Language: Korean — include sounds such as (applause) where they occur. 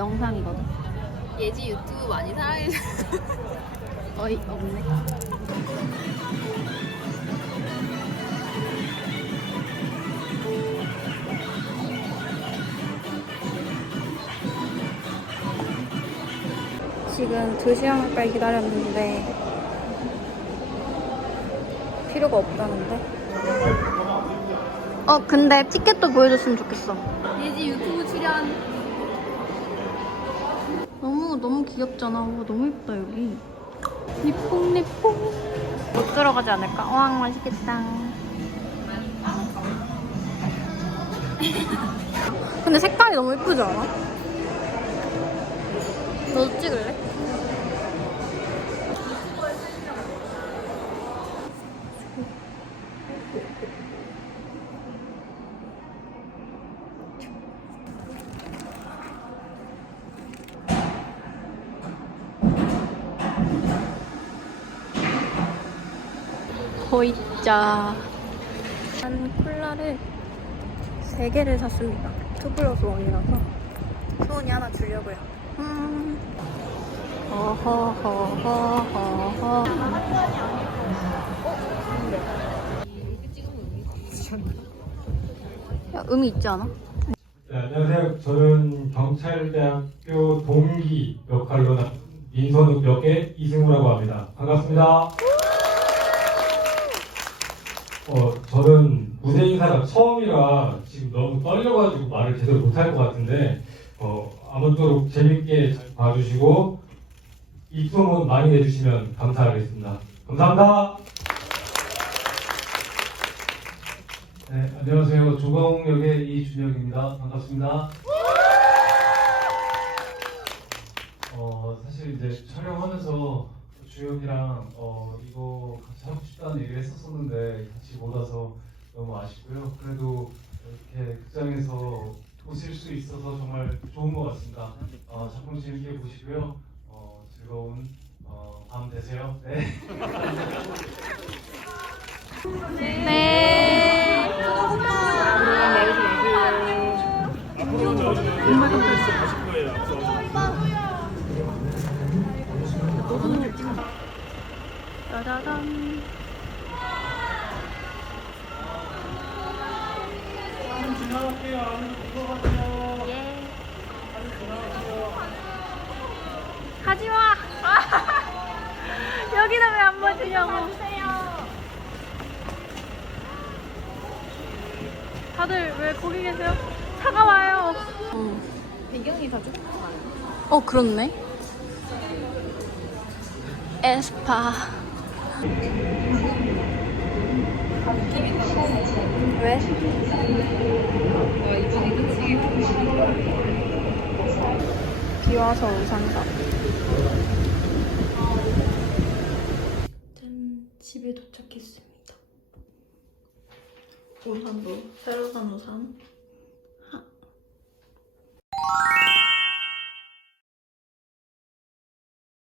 영상이거든. 예지 유튜브 많이 사랑해. (laughs) 어이 없네. 지금 2시간 가까이 기다렸는데 필요가 없다는데 어 근데 티켓도 보여줬으면 좋겠어 예지 유튜브 출연. 너무 귀엽잖아. 와, 너무 예쁘다 여기. 니뽕 니뽕. 못 들어가지 않을까? 와 맛있겠다. 근데 색깔이 너무 예쁘지 않아? 너도 찍을래? 호이자 한 콜라를 3개를 샀습니다 2 플러스 1이라서 소은이 하나 주려고요 음. 어허허허허허 야 음이 있지 않아? 네, 안녕하세요. 저는 경찰대학교 동기 역할로 나 민선욱 역의 이승우라고 합니다. 반갑습니다. 어, 저는 무대 인사가 처음이라 지금 너무 떨려가지고 말을 제대로 못할 것 같은데 어, 아무쪼록 재밌게 잘 봐주시고 입소문 많이 내주시면 감사하겠습니다. 감사합니다. 네, 안녕하세요. 조광욱 역의 이준혁입니다. 반갑습니다. 어, 사실 이제 촬영하면서 주혁이랑 어, 이거 같이 하고 싶다는 얘기를 했었었는데 같이 못 와서 너무 아쉽고요. 그래도 이렇게 극장에서 보실 수 있어서 정말 좋은 것 같습니다. 어, 작품 재밌게 보시고요. 어, 즐거운 어, 밤 되세요. 네. (laughs) 네 예. 하지마 (laughs) 여기는 왜안 봐주냐고 다들 왜 거기 계세요? 차가 와요 배경이 다 많아. 어 그렇네 에스파 왜? 비 와서 우산다 짠 집에 도착했습니다. 우산도 새로 산 우산